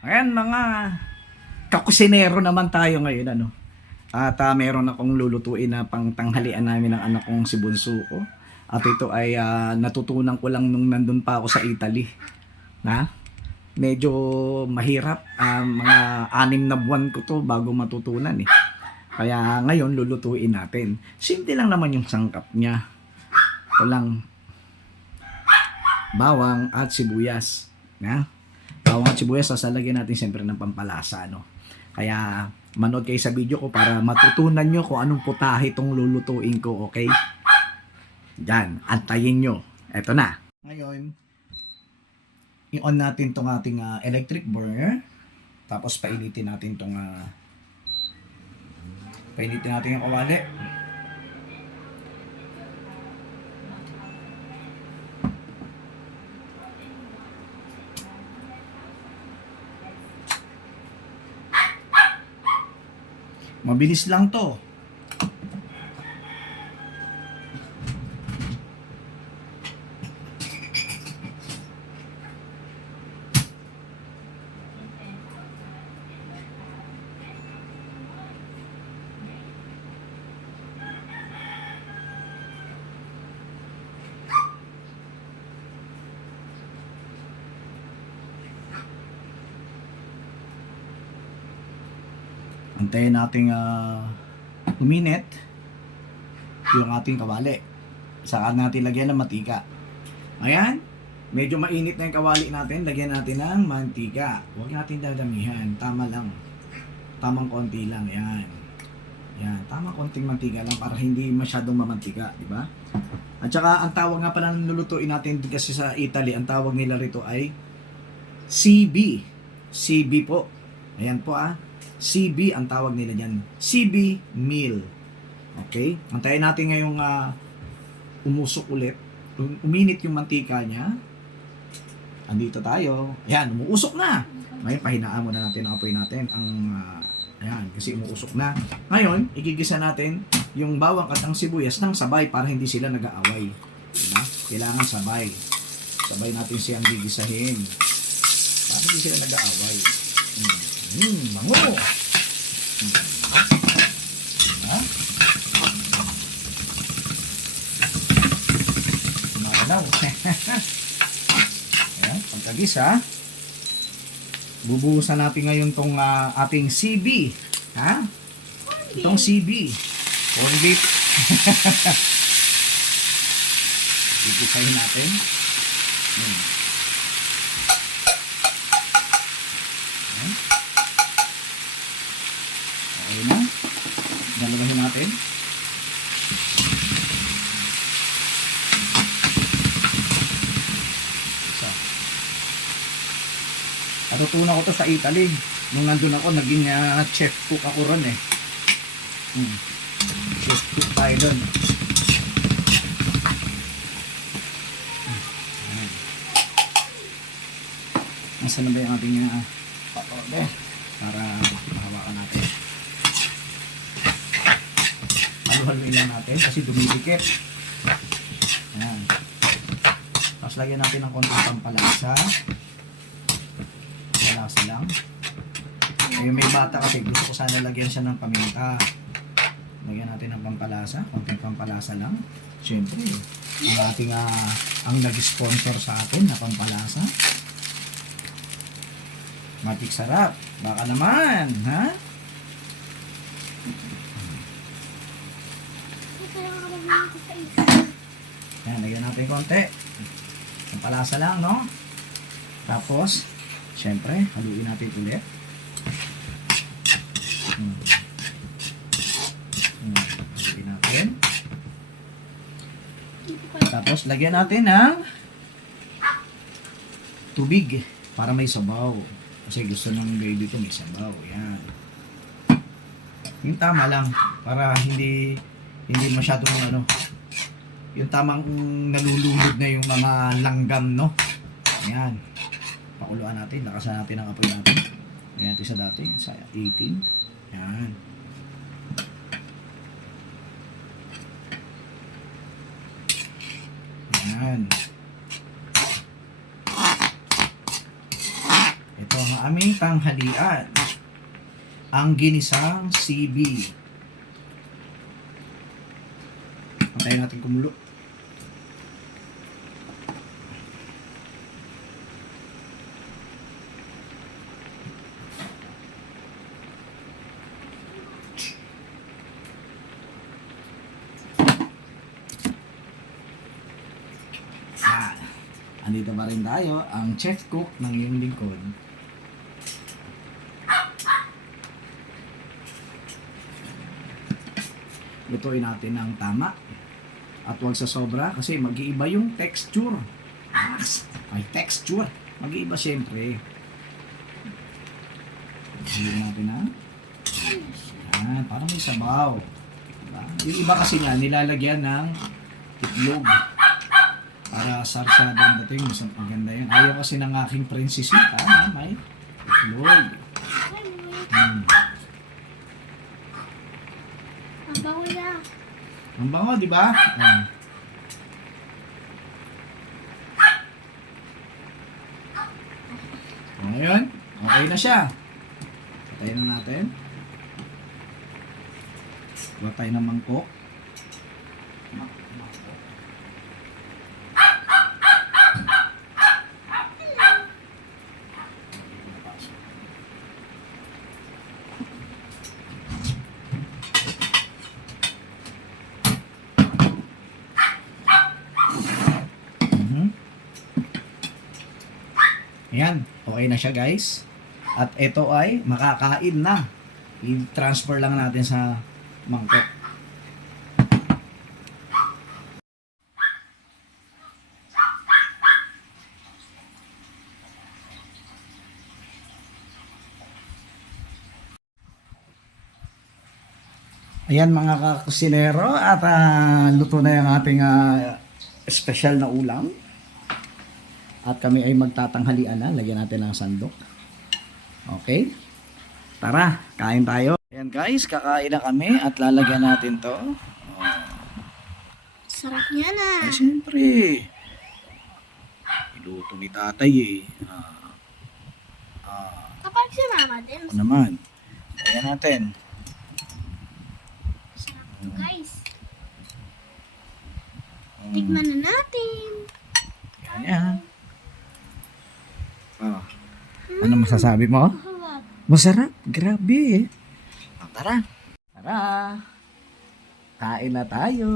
Ayan mga kakusinero naman tayo ngayon ano. At meron akong lulutuin na pangtanghalian namin ng anak kong si Bunso ko. At ito ay natutunan ko lang nung nandun pa ako sa Italy. Na? Medyo mahirap. Mga 6 na buwan ko to bago matutunan eh. Kaya ngayon lulutuin natin. Simple lang naman yung sangkap niya. Ito lang. Bawang at sibuyas. Na? Bawang at sibuyas, sasalagyan natin siyempre ng pampalasa, no? Kaya, manood kayo sa video ko para matutunan nyo kung anong putahe itong lulutuin ko, okay? Yan, antayin nyo. Eto na. Ngayon, i-on natin tong ating electric burner. Tapos, painitin natin tong painitin natin yung kawali. Mabilis lang to. Antayin nating uminit yung ating kawali. Saka natin lagyan ng mantika. Ayan, medyo mainit na yung kawali natin. Lagyan natin ng mantika. Huwag natin dadamihan. Tama lang. Tamang konti lang. Ayan. Ayan. Tamang konting mantika lang para hindi masyadong mamantika. Diba? At saka ang tawag nga pala ng lulutuin natin kasi sa Italy, ang tawag nila rito ay CB. CB po. Ayan po CB ang tawag nila dyan. CB meal. Okay? Antayin natin ngayong umusok ulit. Uminit yung mantika niya. Andito tayo. Ayan, umuusok na. Ngayon, pahinaan muna natin ang apoy natin. Ayan, kasi umuusok na. Ngayon, igigisa natin yung bawang at ang sibuyas ng sabay para hindi sila nag-aaway. Diba? Kailangan sabay. Sabay natin siyang gigisahin. Para hindi sila nag-aaway. Bango! Diba? Maraw. Ayan, pagkagisa, bubuhusan natin ngayon tong ating CB. Ha? Itong CB. Corn beef. Gigisahin natin. Ayan. Okay na. Dalawahin natin. So, natutunan ko to sa Italy. Nung nandun ako, naging chef cook ako ron eh. Chef cook tayo dun. Nasaan na ba yung ating pa-order? Para mahawakan natin. Haluhaluin lang natin kasi dumidikit. Ayan. Tapos lagyan natin ng konting pampalasa. Palasa lang. Ngayon may bata kasi gusto ko sana lagyan siya ng paminta. Lagyan natin ng pampalasa. Konting pampalasa lang. Siyempre, ang ating ang nag-sponsor sa atin na pampalasa. Matik sarap. Baka naman, ha? Ayan, lagyan natin konti. Pampalasa lang, no? Tapos, syempre, haluin natin ulit. Haluin natin. Tapos, lagyan natin ng tubig para may sabaw. Kasi gusto ng baby ko may sabaw. Yan. Yung tama lang. Para hindi masyadong yung tamang nalulunod na yung mga langgam, no? Ayan. Pakuluan natin. Lakasan natin ang apoy natin. Ayan natin sa dati. Sa 18. Ayan. Ayan. Ito ang aming tanghalian. Ang ginisang CB. Pantayin natin kumulo. Andito pa rin tayo, ang chef cook ng iyong lingkod. Lutuin natin ng tama. At huwag sa sobra kasi mag-iiba yung texture. Ay, texture. Mag-iiba siyempre. Lutuin natin na. Yan, parang may sabaw. Diba? Yung iba kasi nga, nilalagyan ng itlog. Para sarsado ang dating, mas maganda yan. Ayaw kasi ng aking prinsesita na may itlog. Ang bango na. Ang bango, di ba? Ngayon, okay na siya. Patayin na natin. Huwag tayo ng mangkok. Ayan, okay na siya guys. At ito ay makakain na. I-transfer lang natin sa mangkok. Ayan mga kakusinero at luto na yung ating special na ulam. At kami ay magtatanghalian na. Lagyan natin ng sandok. Okay? Tara, kain tayo. Ayan guys, kakain na kami at lalagyan natin to. Sarap niya na. Ay, siyempre. Iluto ni tatay eh. Kapag si mama din. Ano naman. Lagyan natin. Sarap to guys. Tikman na natin. Yan. Ano masasabi mo? Masarap. Masarap. Grabe. Tara. Tara. Kain na tayo.